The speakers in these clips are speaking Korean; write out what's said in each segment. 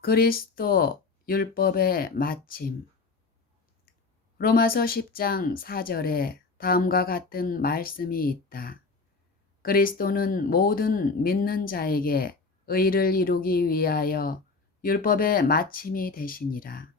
그리스도 율법의 마침. 로마서 10장 4절에 다음과 같은 말씀이 있다. 그리스도는 모든 믿는 자에게 의를 이루기 위하여 율법의 마침이 되시니라.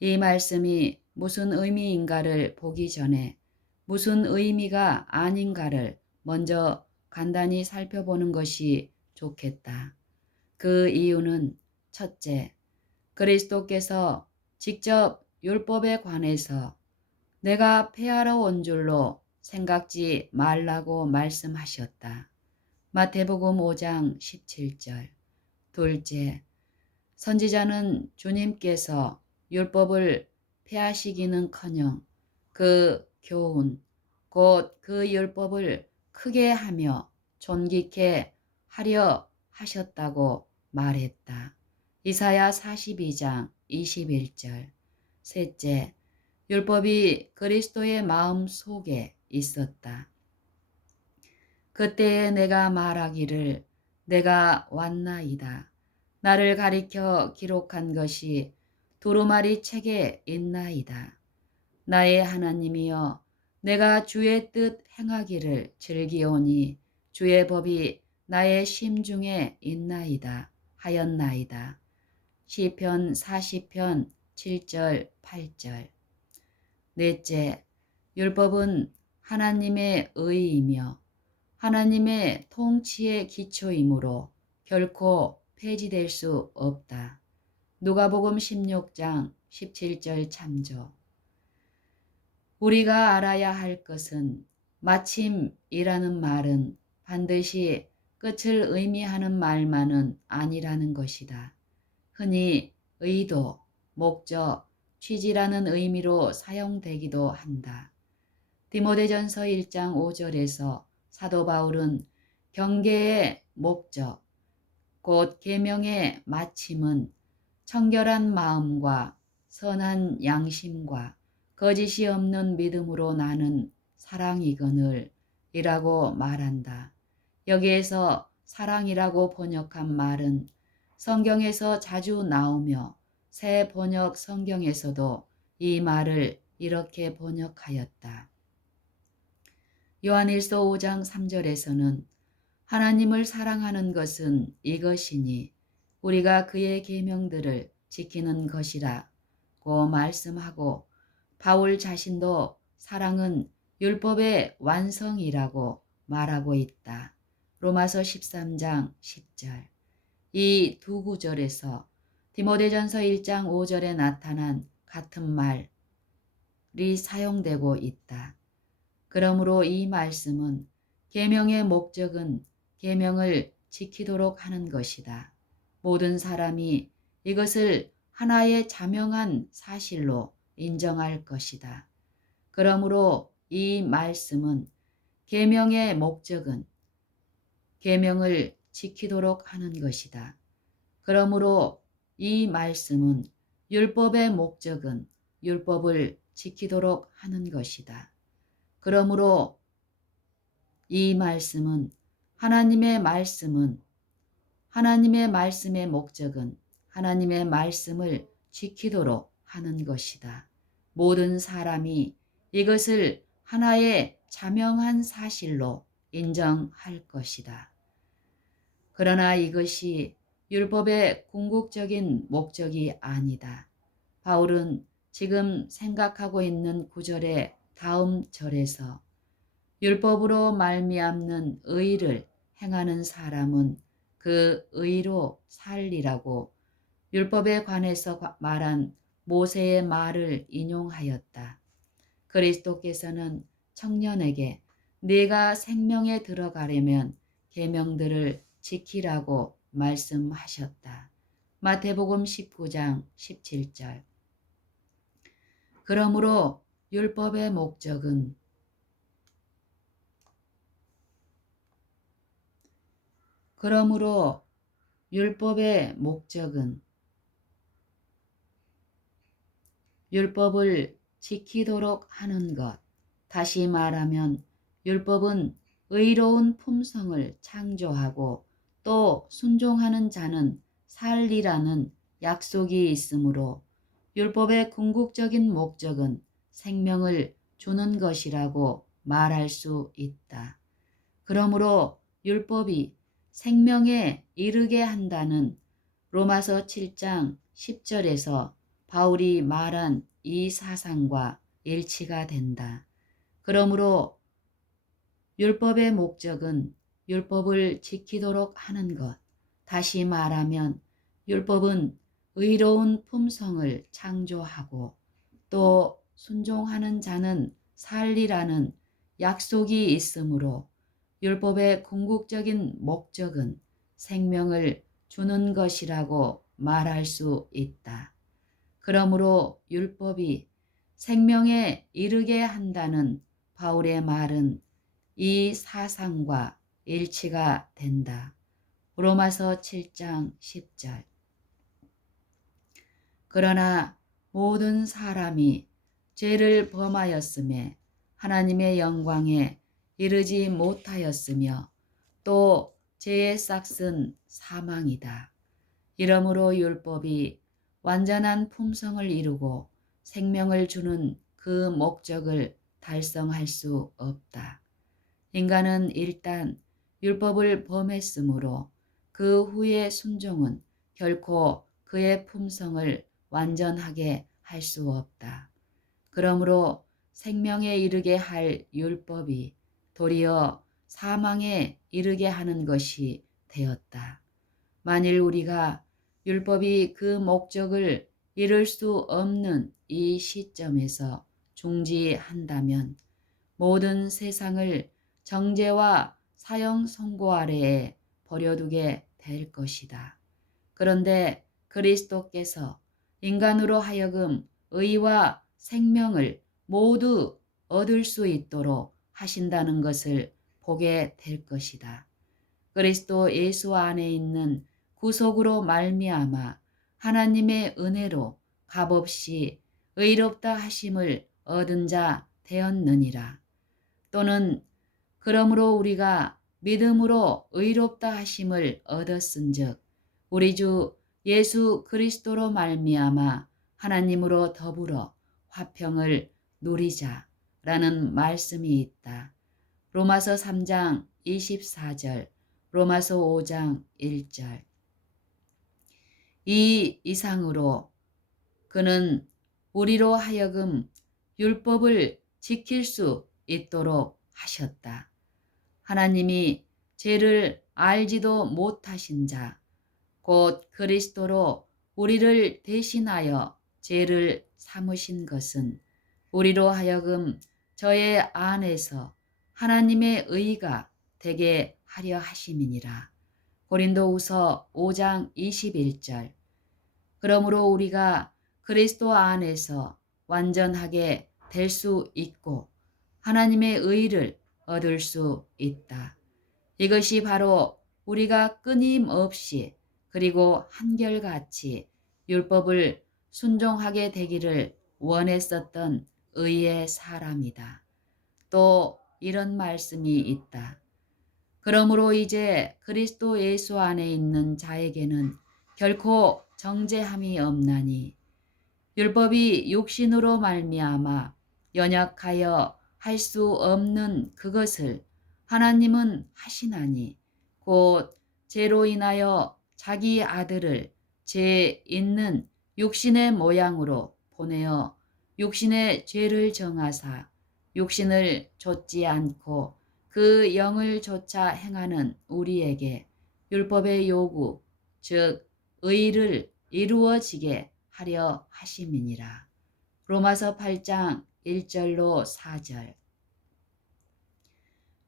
이 말씀이 무슨 의미인가를 보기 전에 무슨 의미가 아닌가를 먼저 간단히 살펴보는 것이 좋겠다. 그 이유는 첫째, 그리스도께서 직접 율법에 관해서 내가 폐하러 온 줄로 생각지 말라고 말씀하셨다. 마태복음 5장 17절. 둘째, 선지자는 주님께서 율법을 폐하시기는커녕 그 교훈, 곧 그 율법을 크게 하며 존귀케 하려 하셨다고 말했다. 이사야 42장 21절. 셋째, 율법이 그리스도의 마음 속에 있었다. 그때에 내가 말하기를 내가 왔나이다. 나를 가리켜 기록한 것이 두루마리 책에 있나이다. 나의 하나님이여, 내가 주의 뜻 행하기를 즐기오니 주의 법이 나의 심중에 있나이다 하였나이다. 시편 40편 7절 8절. 넷째, 율법은 하나님의 의이며 하나님의 통치의 기초이므로 결코 폐지될 수 없다. 누가복음 16장 17절 참조. 우리가 알아야 할 것은 마침이라는 말은 반드시 끝을 의미하는 말만은 아니라는 것이다. 흔히 의도, 목적, 취지라는 의미로 사용되기도 한다. 디모데전서 1장 5절에서 사도 바울은 경계의 목적, 곧 계명의 마침은 청결한 마음과 선한 양심과 거짓이 없는 믿음으로 나는 사랑이거늘 이라고 말한다. 여기에서 사랑이라고 번역한 말은 성경에서 자주 나오며 새 번역 성경에서도 이 말을 이렇게 번역하였다. 요한일서 5장 3절에서는 하나님을 사랑하는 것은 이것이니 우리가 그의 계명들을 지키는 것이라고 말씀하고 바울 자신도 사랑은 율법의 완성이라고 말하고 있다. 로마서 13장 10절. 이 두 구절에서 디모데전서 1장 5절에 나타난 같은 말이 사용되고 있다. 그러므로 이 말씀은 계명의 목적은 계명을 지키도록 하는 것이다. 모든 사람이 이것을 하나의 자명한 사실로 인정할 것이다. 그러므로 이 말씀은 계명의 목적은 계명을 지키도록 하는 것이다. 그러므로 이 말씀은 율법의 목적은 율법을 지키도록 하는 것이다. 그러므로 이 말씀은 하나님의 말씀의 목적은 하나님의 말씀을 지키도록 하는 것이다. 모든 사람이 이것을 하나의 자명한 사실로 인정할 것이다. 그러나 이것이 율법의 궁극적인 목적이 아니다. 바울은 지금 생각하고 있는 구절의 다음 절에서 율법으로 말미암는 의를 행하는 사람은 그 의로 살리라고 율법에 관해서 말한 모세의 말을 인용하였다. 그리스도께서는 청년에게 네가 생명에 들어가려면 계명들을 지키라고 말씀하셨다. 마태복음 19장 17절. 그러므로 율법의 목적은 율법을 지키도록 하는 것. 다시 말하면 율법은 의로운 품성을 창조하고 또 순종하는 자는 살리라는 약속이 있으므로 율법의 궁극적인 목적은 생명을 주는 것이라고 말할 수 있다. 그러므로 율법이 생명에 이르게 한다는 로마서 7장 10절에서 바울이 말한 이 사상과 일치가 된다. 그러므로 율법의 목적은 율법을 지키도록 하는 것. 다시 말하면 율법은 의로운 품성을 창조하고 또 순종하는 자는 살리라는 약속이 있으므로 율법의 궁극적인 목적은 생명을 주는 것이라고 말할 수 있다. 그러므로 율법이 생명에 이르게 한다는 바울의 말은 이 사상과 일치가 된다. 로마서 7장 10절. 그러나 모든 사람이 죄를 범하였음에 하나님의 영광에 이르지 못하였으며 또 죄의 싹은 사망이다. 이러므로 율법이 완전한 품성을 이루고 생명을 주는 그 목적을 달성할 수 없다. 인간은 일단 율법을 범했으므로 그 후의 순종은 결코 그의 품성을 완전하게 할 수 없다. 그러므로 생명에 이르게 할 율법이 도리어 사망에 이르게 하는 것이 되었다. 만일 우리가 율법이 그 목적을 이룰 수 없는 이 시점에서 중지한다면 모든 세상을 정죄와 사형 선고 아래에 버려두게 될 것이다. 그런데 그리스도께서 인간으로 하여금 의와 생명을 모두 얻을 수 있도록 하신다는 것을 보게 될 것이다. 그리스도 예수 안에 있는 구속으로 말미암아 하나님의 은혜로 값없이 의롭다 하심을 얻은 자 되었느니라. 또는 그러므로 우리가 믿음으로 의롭다 하심을 얻었은즉 우리 주 예수 그리스도로 말미암아 하나님으로 더불어 화평을 누리자라는 말씀이 있다. 로마서 3장 24절, 로마서 5장 1절. 이 이상으로 그는 우리로 하여금 율법을 지킬 수 있도록 하셨다. 하나님이 죄를 알지도 못하신 자, 곧 그리스도로 우리를 대신하여 죄를 삼으신 것은 우리로 하여금 저의 안에서 하나님의 의가 되게 하려 하심이니라. 고린도후서 5장 21절. 그러므로 우리가 그리스도 안에서 완전하게 될 수 있고 하나님의 의를 얻을 수 있다. 이것이 바로 우리가 끊임없이 그리고 한결같이 율법을 순종하게 되기를 원했었던 의의 사람이다. 또 이런 말씀이 있다. 그러므로 이제 그리스도 예수 안에 있는 자에게는 결코 정죄함이 없나니 율법이 육신으로 말미암아 연약하여 할 수 없는 그것을 하나님은 하시나니 곧 죄로 인하여 자기 아들을 죄 있는 육신의 모양으로 보내어 육신의 죄를 정하사 육신을 좇지 않고 그 영을 조차 행하는 우리에게 율법의 요구 즉 의를 이루어지게 하려 하심이니라. 로마서 8장 1절로 4절.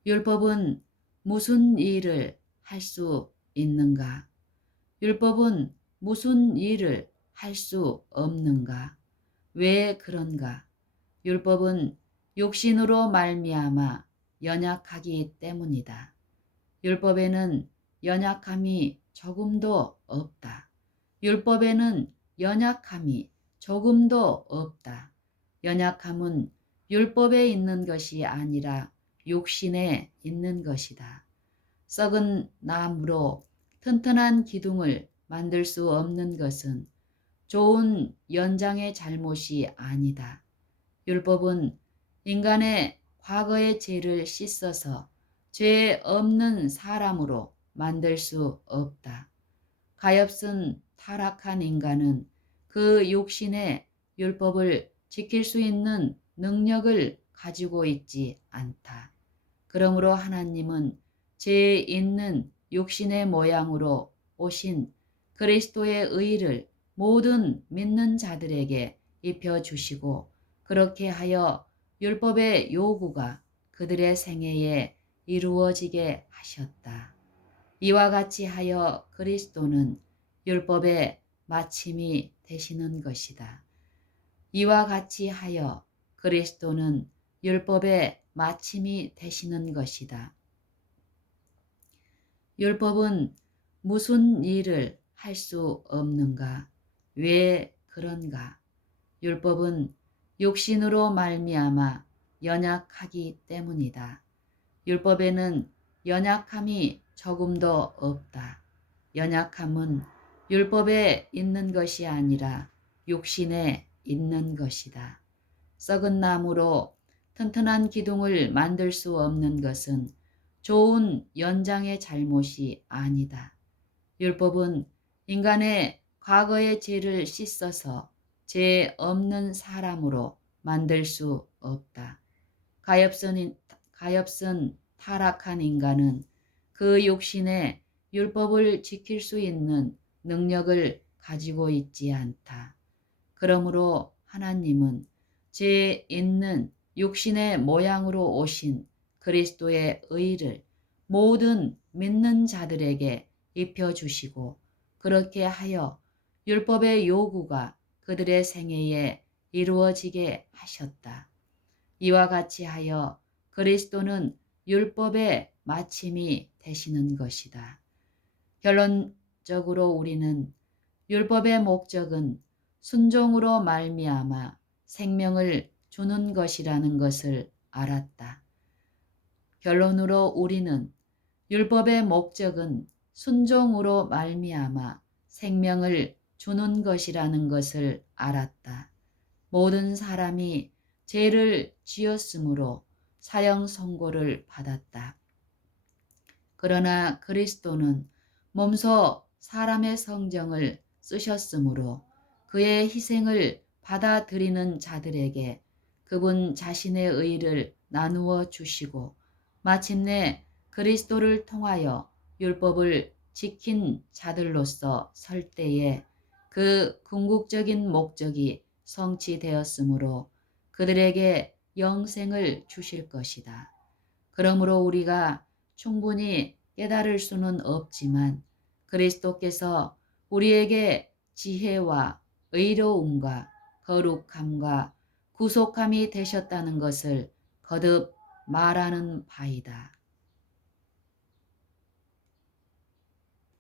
율법은 무슨 일을 할 수 있는가? 율법은 무슨 일을 할 수 없는가? 왜 그런가? 율법은 육신으로 말미암아 연약하기 때문이다. 율법에는 연약함이 조금도 없다. 율법에는 연약함이 조금도 없다. 연약함은 율법에 있는 것이 아니라 육신에 있는 것이다. 썩은 나무로 튼튼한 기둥을 만들 수 없는 것은 좋은 연장의 잘못이 아니다. 율법은 인간의 과거의 죄를 씻어서 죄 없는 사람으로 만들 수 없다. 가엾은 타락한 인간은 그 욕심의 율법을 지킬 수 있는 능력을 가지고 있지 않다. 그러므로 하나님은 죄 있는 육신의 모양으로 오신 그리스도의 의를 모든 믿는 자들에게 입혀주시고 그렇게 하여 율법의 요구가 그들의 생애에 이루어지게 하셨다. 이와 같이 하여 그리스도는 율법의 마침이 되시는 것이다. 이와 같이 하여 그리스도는 율법의 마침이 되시는 것이다. 율법은 무슨 일을 할 수 없는가? 왜 그런가? 율법은 육신으로 말미암아 연약하기 때문이다. 율법에는 연약함이 조금도 없다. 연약함은 율법에 있는 것이 아니라 육신에 있는 것이다. 썩은 나무로 튼튼한 기둥을 만들 수 없는 것은 좋은 연장의 잘못이 아니다. 율법은 인간의 과거의 죄를 씻어서 죄 없는 사람으로 만들 수 없다. 가엾은 타락한 인간은 그 육신에 율법을 지킬 수 있는 능력을 가지고 있지 않다. 그러므로 하나님은 죄 있는 육신의 모양으로 오신 그리스도의 의를 모든 믿는 자들에게 입혀주시고 그렇게 하여 율법의 요구가 그들의 생애에 이루어지게 하셨다. 이와 같이 하여 그리스도는 율법의 마침이 되시는 것이다. 결론적으로 우리는 율법의 목적은 순종으로 말미암아 생명을 주는 것이라는 것을 알았다. 결론으로 우리는 율법의 목적은 순종으로 말미암아 생명을 주는 것이라는 것을 알았다. 모든 사람이 죄를 지었으므로 사형 선고를 받았다. 그러나 그리스도는 몸소 사람의 성정을 쓰셨으므로 그의 희생을 받아들이는 자들에게 그분 자신의 의를 나누어 주시고 마침내 그리스도를 통하여 율법을 지킨 자들로서 설 때에 그 궁극적인 목적이 성취되었으므로 그들에게 영생을 주실 것이다. 그러므로 우리가 충분히 깨달을 수는 없지만 그리스도께서 우리에게 지혜와 의로움과 거룩함과 구속함이 되셨다는 것을 거듭 말하는 바이다.